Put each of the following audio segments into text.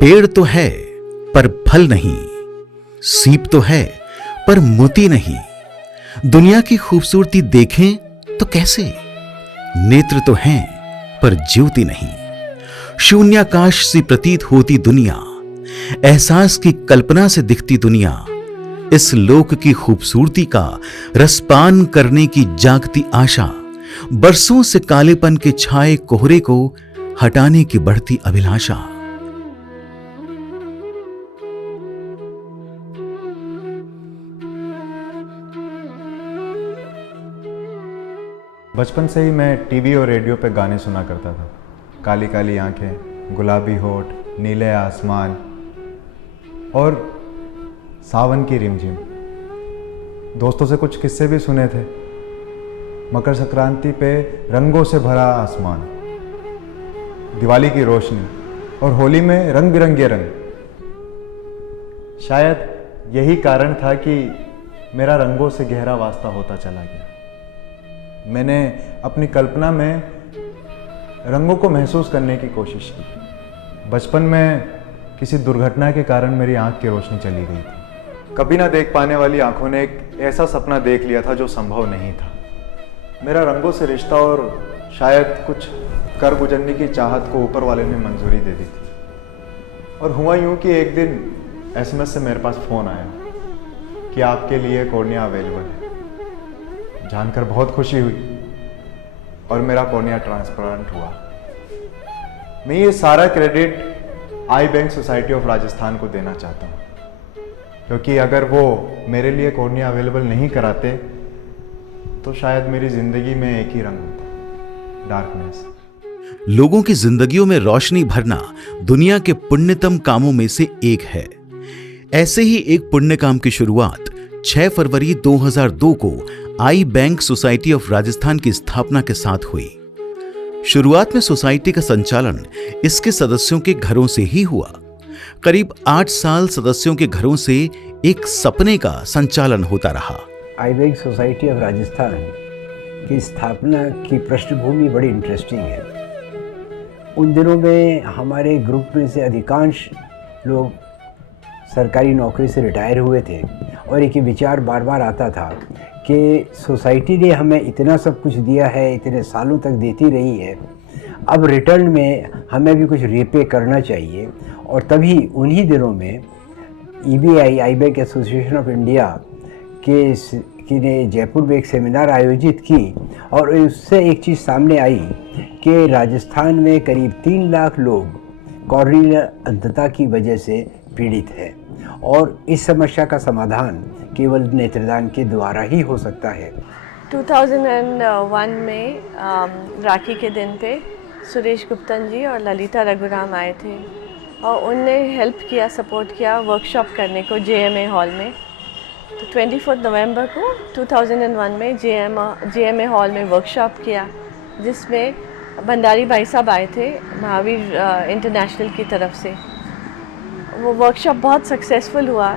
पेड़ तो है पर फल नहीं, सीप तो है पर मोती नहीं। दुनिया की खूबसूरती देखें तो कैसे, नेत्र तो हैं पर ज्योति नहीं। शून्याकाश सी प्रतीत होती दुनिया, एहसास की कल्पना से दिखती दुनिया। इस लोक की खूबसूरती का रसपान करने की जागती आशा, बरसों से कालेपन के छाए कोहरे को हटाने की बढ़ती अभिलाषा। बचपन से ही मैं टीवी और रेडियो पे गाने सुना करता था। काली काली आंखें, गुलाबी होठ, नीले आसमान और सावन की रिमझिम। दोस्तों से कुछ किस्से भी सुने थे। मकर संक्रांति पे रंगों से भरा आसमान, दिवाली की रोशनी और होली में रंग बिरंगे रंग। शायद यही कारण था कि मेरा रंगों से गहरा वास्ता होता चला गया। मैंने अपनी कल्पना में रंगों को महसूस करने की कोशिश की। बचपन में किसी दुर्घटना के कारण मेरी आंख की रोशनी चली गई थी। कभी ना देख पाने वाली आंखों ने एक ऐसा सपना देख लिया था जो संभव नहीं था। मेरा रंगों से रिश्ता और शायद कुछ कर गुजरने की चाहत को ऊपर वाले ने मंजूरी दे दी थी। और हुआ यूं कि एक दिन एसएमएस से मेरे पास फ़ोन आया कि आपके लिए कॉर्निया अवेलेबल है। जानकर बहुत खुशी हुई और मेरा कॉर्निया ट्रांसप्लांट हुआ। मैं ये सारा credit I bank society of Rajasthan को देना चाहता हूँ, क्योंकि अगर वो मेरे लिए कॉर्निया अवेलेबल नहीं कराते तो शायद मेरी जिंदगी में एक ही रंग होता, डार्कनेस। लोगों की जिंदगियों में रोशनी भरना दुनिया के पुण्यतम कामों में से एक है। ऐसे ही एक पुण्य काम की शुरुआत 6 फरवरी 2002 को आई बैंक सोसाइटी ऑफ राजस्थान की स्थापना के साथ हुई। शुरुआत में सोसाइटी का संचालन इसके सदस्यों के घरों से ही हुआ। करीब 8 साल सदस्यों के घरों से एक सपने का संचालन होता रहा। आई बैंक सोसाइटी ऑफ राजस्थान की स्थापना की पृष्ठभूमि बड़ी इंटरेस्टिंग है। उन दिनों में हमारे ग्रुप में से अधिकांश लोग सरकारी नौकरी से रिटायर हुए थे और एक विचार बार बार आता था कि सोसाइटी ने हमें इतना सब कुछ दिया है, इतने सालों तक देती रही है, अब रिटर्न में हमें भी कुछ रीपे करना चाहिए। और तभी उन्हीं दिनों में EBI, I bank association of India की ने जयपुर में एक सेमिनार आयोजित की और उससे एक चीज़ सामने आई कि राजस्थान में करीब 3 लाख लोग कॉर्निया अंधता की वजह से पीड़ित है और इस समस्या का समाधान केवल नेत्रदान के द्वारा ही हो सकता है। 2001 में राखी के दिन पे सुरेश गुप्तन जी और ललिता रघुराम आए थे और उनने हेल्प किया, सपोर्ट किया वर्कशॉप करने को जेएमए हॉल में। तो 24 नवंबर को 2001 में जेएमए हॉल में वर्कशॉप किया, जिसमें भंडारी भाई साहब आए थे महावीर इंटरनेशनल की तरफ से। वो वर्कशॉप बहुत सक्सेसफुल हुआ।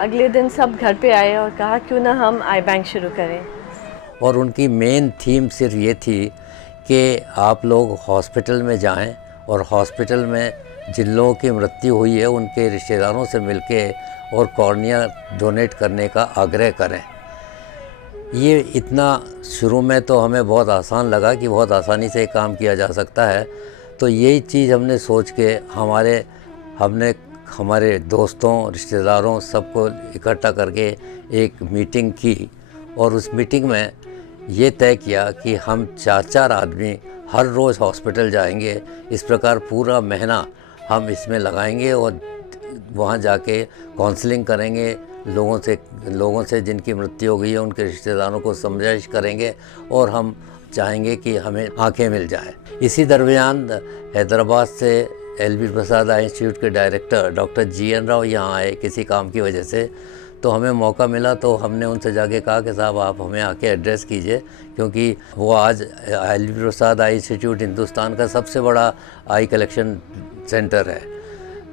अगले दिन सब घर पे आए और कहा क्यों ना हम आई बैंक शुरू करें। और उनकी मेन थीम सिर्फ ये थी कि आप लोग हॉस्पिटल में जाएं और हॉस्पिटल में जिन लोगों की मृत्यु हुई है उनके रिश्तेदारों से मिलके और कॉर्निया डोनेट करने का आग्रह करें। ये इतना शुरू में तो हमें बहुत आसान लगा कि बहुत आसानी से काम किया जा सकता है। तो यही चीज़ हमने सोच के हमने हमारे दोस्तों, रिश्तेदारों सबको इकट्ठा करके एक मीटिंग की और उस मीटिंग में ये तय किया कि हम 4 आदमी हर रोज़ हॉस्पिटल जाएंगे। इस प्रकार पूरा महीना हम इसमें लगाएंगे और वहाँ जाके काउंसलिंग करेंगे, लोगों से जिनकी मृत्यु हो गई है उनके रिश्तेदारों को समझाइश करेंगे और हम चाहेंगे कि हमें आंखें मिल जाए। इसी दरमियान हैदराबाद से एलबी प्रसाद आई इंस्टीट्यूट के डायरेक्टर डॉक्टर जीएन राव यहाँ आए किसी काम की वजह से। तो हमें मौका मिला तो हमने उनसे जाके कहा कि साहब आप हमें आके एड्रेस कीजिए, क्योंकि वो आज एलबी प्रसाद आई इंस्टीट्यूट हिंदुस्तान का सबसे बड़ा आई कलेक्शन सेंटर है।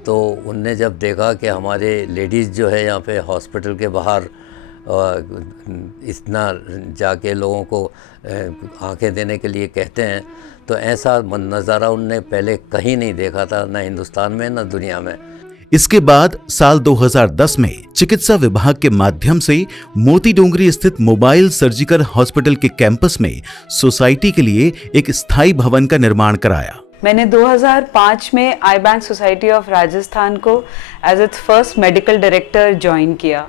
तो उनने जब देखा कि हमारे लेडीज़ जो है यहाँ पे हॉस्पिटल के बाहर इतना जाके लोगों को आंखें देने के लिए कहते हैं, तो ऐसा नज़ारा उनने पहले कहीं नहीं देखा था, ना हिंदुस्तान में ना दुनिया में। इसके बाद साल 2010 में चिकित्सा विभाग के माध्यम से मोती डोंगरी स्थित मोबाइल सर्जिकल हॉस्पिटल के कैंपस में सोसाइटी के लिए एक स्थायी भवन का निर्माण कराया। मैंने 2005 में eye bank society of Rajasthan को as its first medical director join किया।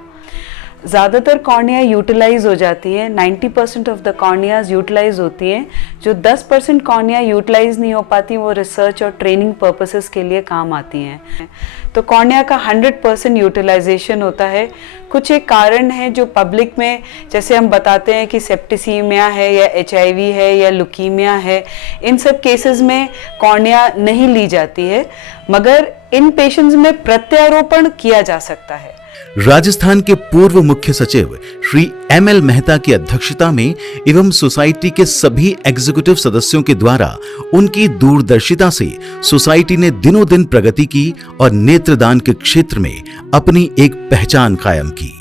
ज़्यादातर कॉर्निया यूटिलाइज हो जाती है, 90% ऑफ द कॉर्नियाज यूटिलाइज होती हैं। जो 10% कॉर्निया यूटिलाइज नहीं हो पाती वो रिसर्च और ट्रेनिंग पर्पसेस के लिए काम आती हैं। तो कॉर्निया का 100% यूटिलाइजेशन होता है। कुछ एक कारण है जो पब्लिक में, जैसे हम बताते हैं कि सेप्टिसीमिया है या HIV है या लुकीमिया है, इन सब केसेस में कॉर्निया नहीं ली जाती है, मगर इन पेशेंट्स में प्रत्यारोपण किया जा सकता है। राजस्थान के पूर्व मुख्य सचिव श्री ML मेहता की अध्यक्षता में एवं सोसाइटी के सभी एग्जीक्यूटिव सदस्यों के द्वारा उनकी दूरदर्शिता से सोसाइटी ने दिनों दिन प्रगति की और नेत्रदान के क्षेत्र में अपनी एक पहचान कायम की।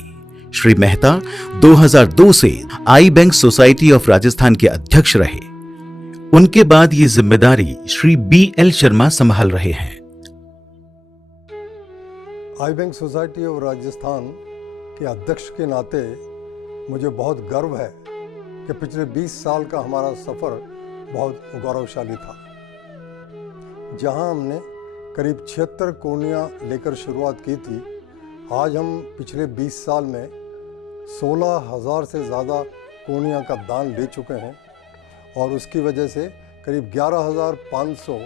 श्री मेहता 2002 से आई बैंक सोसाइटी ऑफ राजस्थान के अध्यक्ष रहे। उनके बाद ये जिम्मेदारी श्री BL शर्मा संभाल रहे हैं। आई बैंक सोसाइटी ऑफ राजस्थान के अध्यक्ष के नाते मुझे बहुत गर्व है कि पिछले 20 साल का हमारा सफ़र बहुत गौरवशाली था, जहां हमने करीब 76 कॉर्निया लेकर शुरुआत की थी। आज हम पिछले 20 साल में 16,000 से ज़्यादा कॉर्निया का दान ले चुके हैं और उसकी वजह से करीब 11,500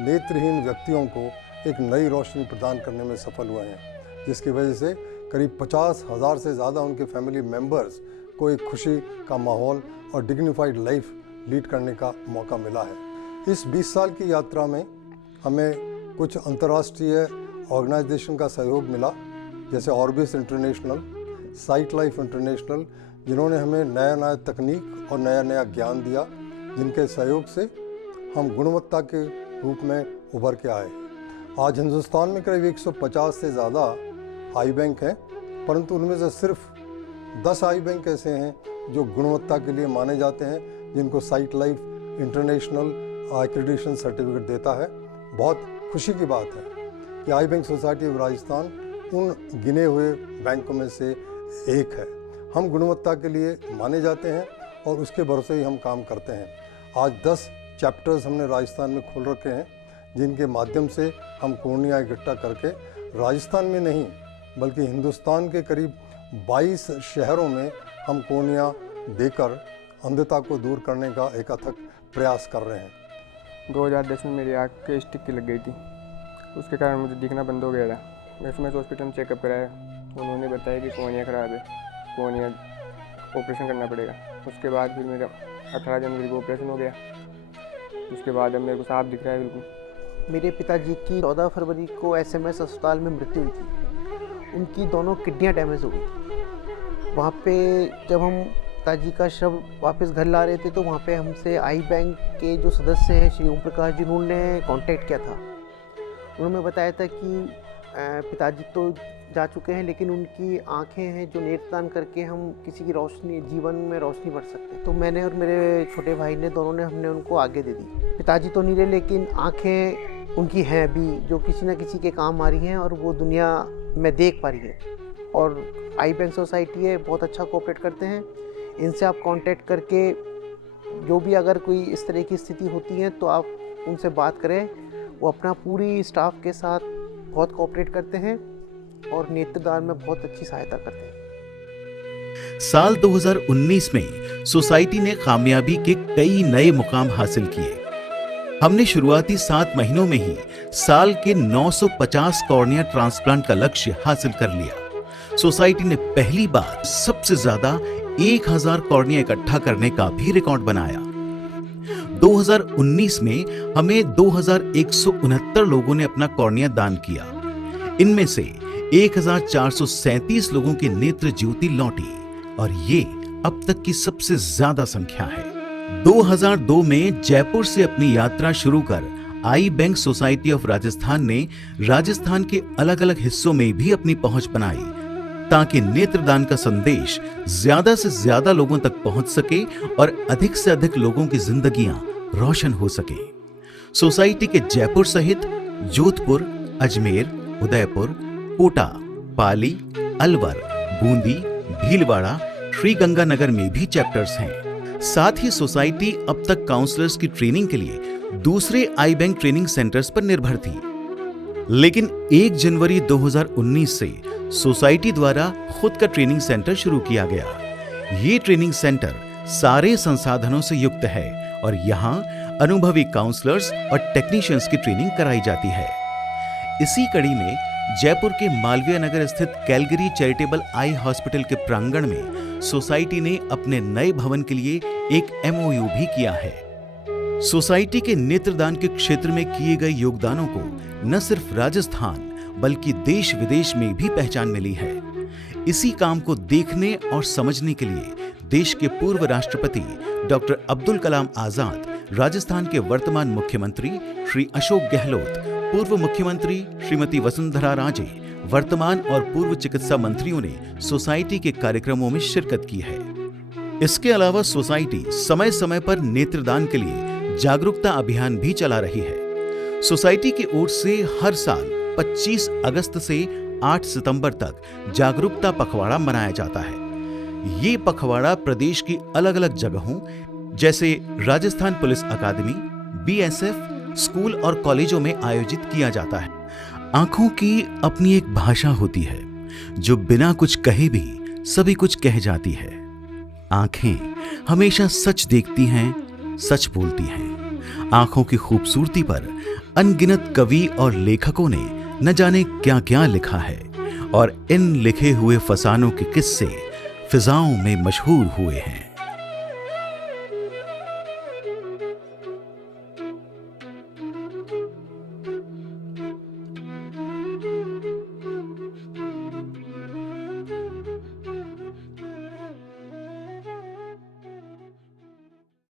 नेत्रहीन व्यक्तियों को एक नई रोशनी प्रदान करने में सफल हुए हैं, जिसकी वजह से करीब 50,000 से ज़्यादा उनके फैमिली मेंबर्स को एक खुशी का माहौल और डिग्निफाइड लाइफ लीड करने का मौका मिला है। इस 20 साल की यात्रा में हमें कुछ अंतर्राष्ट्रीय ऑर्गेनाइजेशन का सहयोग मिला, जैसे ऑर्बिस इंटरनेशनल, साइट लाइफ इंटरनेशनल, जिन्होंने हमें नया नया तकनीक और नया नया ज्ञान दिया, जिनके सहयोग से हम गुणवत्ता के रूप में उभर के आए। आज हिंदुस्तान में करीब 150 से ज़्यादा आई बैंक हैं, परंतु उनमें से सिर्फ 10 आई बैंक ऐसे हैं जो गुणवत्ता के लिए माने जाते हैं, जिनको site life international accreditation certificate देता है। बहुत खुशी की बात है कि आई बैंक सोसाइटी ऑफ राजस्थान उन गिने हुए बैंकों में से एक है। हम गुणवत्ता के लिए माने जाते हैं और उसके भरोसे ही हम काम करते हैं। आज 10 चैप्टर्स हमने राजस्थान में खोल रखे हैं, जिनके माध्यम से हम कॉर्निया इकट्ठा करके राजस्थान में नहीं बल्कि हिंदुस्तान के करीब 22 शहरों में हम कॉर्निया देकर अंधता को दूर करने का एक अथक प्रयास कर रहे हैं। 2010 में मेरी आँख के स्टिक की लग गई थी, उसके कारण मुझे दिखना बंद हो गया था। वैसे मैं हॉस्पिटल में चेकअप कराया, उन्होंने बताया कि कॉर्निया ख़राब है, कॉर्निया ऑपरेशन करना पड़ेगा। उसके बाद फिर मेरा 18 जनवरी को ऑपरेशन हो गया। उसके बाद अब मेरे को साफ दिख रहा है बिल्कुल। मेरे पिताजी की 14 फरवरी को SMS अस्पताल में मृत्यु हुई थी। उनकी दोनों किडनियाँ डैमेज हो गई थी। वहाँ पे जब हम पिताजी का शव वापस घर ला रहे थे तो वहाँ पे हमसे आई बैंक के जो सदस्य हैं श्री ओम प्रकाश जी, उन्होंने कांटेक्ट किया था। उन्होंने बताया था कि पिताजी तो जा चुके हैं, लेकिन उनकी आंखें हैं जो नेत्रदान करके हम किसी की रोशनी, जीवन में रोशनी भर सकते हैं। तो मैंने और मेरे छोटे भाई ने, दोनों ने, हमने उनको आगे दे दी। पिताजी तो नहीं रहे, लेकिन आंखें उनकी हैं अभी, जो किसी न किसी के काम आ रही हैं और वो दुनिया में देख पा रही है। और आई बैंक सोसाइटी है, बहुत अच्छा कोऑपरेट करते हैं। इनसे आप कांटेक्ट करके जो भी अगर कोई इस तरह की स्थिति होती है तो आप उनसे बात करें। वो अपना पूरी स्टाफ के साथ बहुत कोऑपरेट करते हैं और नेत्रदान में बहुत अच्छी सहायता करते हैं। साल 2019 में सोसाइटी ने कामयाबी के कई नए मुकाम हासिल किए। हमने शुरुआती 7 महीनों में ही साल के 950 कॉर्निया ट्रांसप्लांट का लक्ष्य हासिल कर लिया। सोसाइटी ने पहली बार सबसे ज्यादा 1000 कॉर्निया इकट्ठा करने का भी रिकॉर्ड बनाया। 2019 में हमें 2169 लोगों ने अपना कॉर्निया दान किया। इनमें से 1437 लोगों की नेत्र ज्योति लौटी और ये अब तक की सबसे ज्यादा संख्या है। 2002 में जयपुर से अपनी यात्रा शुरू कर आई बैंक सोसाइटी ऑफ राजस्थान ने राजस्थान के अलग अलग हिस्सों में भी अपनी पहुंच बनाई, ताकि नेत्रदान का संदेश ज्यादा से ज्यादा लोगों तक पहुंच सके और अधिक से अधिक लोगों की जिंदगियां रोशन हो सके। सोसाइटी के जयपुर सहित जोधपुर, अजमेर, उदयपुर, कोटा, पाली, अलवर, बूंदी, भीलवाड़ा, श्रीगंगानगर में भी चैप्टर्स हैं। साथ ही सोसाइटी अब तक काउंसलर्स की ट्रेनिंग के लिए दूसरे आई बैंक ट्रेनिंग सेंटर्स पर निर्भर थी, लेकिन 1 जनवरी 2019 से सोसाइटी द्वारा खुद का ट्रेनिंग सेंटर शुरू किया गया। ये ट्रेनिंग सेंटर सारे संसाधनों से युक्त है और यहाँ अनुभवी काउंसलर्स और टेक्नीशियंस की ट्रेनिंग कराई जाती है। इसी कड़ी में जयपुर के मालवीय नगर स्थित कैलगरी चैरिटेबल आई हॉस्पिटल के प्रांगण में सोसाइटी ने अपने नए भवन के लिए एक MOU भी किया है। सोसाइटी के नेत्रदान के क्षेत्र में किए गए योगदानों को न सिर्फ राजस्थान बल्कि देश विदेश में भी पहचान मिली है। इसी काम को देखने और समझने के लिए देश के पूर्व राष्ट्रपति डॉक्टर अब्दुल कलाम आजाद, राजस्थान के वर्तमान मुख्यमंत्री श्री अशोक गहलोत, पूर्व मुख्यमंत्री श्रीमती वसुंधरा राजे, वर्तमान और पूर्व चिकित्सा मंत्रियों ने सोसाइटी के कार्यक्रमों में शिरकत की है। इसके अलावा सोसाइटी समय समय पर नेत्रदान के लिए जागरूकता अभियान भी चला रही है। सोसाइटी की ओर से हर साल 25 अगस्त से 8 सितंबर तक जागरूकता पखवाड़ा मनाया जाता है। ये पखवाड़ा प्रदेश की अलग अलग जगहों जैसे राजस्थान पुलिस अकादमी, BSF, स्कूल और कॉलेजों में आयोजित किया जाता है। आंखों की अपनी एक भाषा होती है जो बिना कुछ कहे भी सभी कुछ कह जाती है। आंखें हमेशा सच देखती हैं, सच बोलती हैं। आंखों की खूबसूरती पर अनगिनत कवि और लेखकों ने न जाने क्या क्या लिखा है और इन लिखे हुए फसानों के किस्से फिजाओं में मशहूर हुए हैं।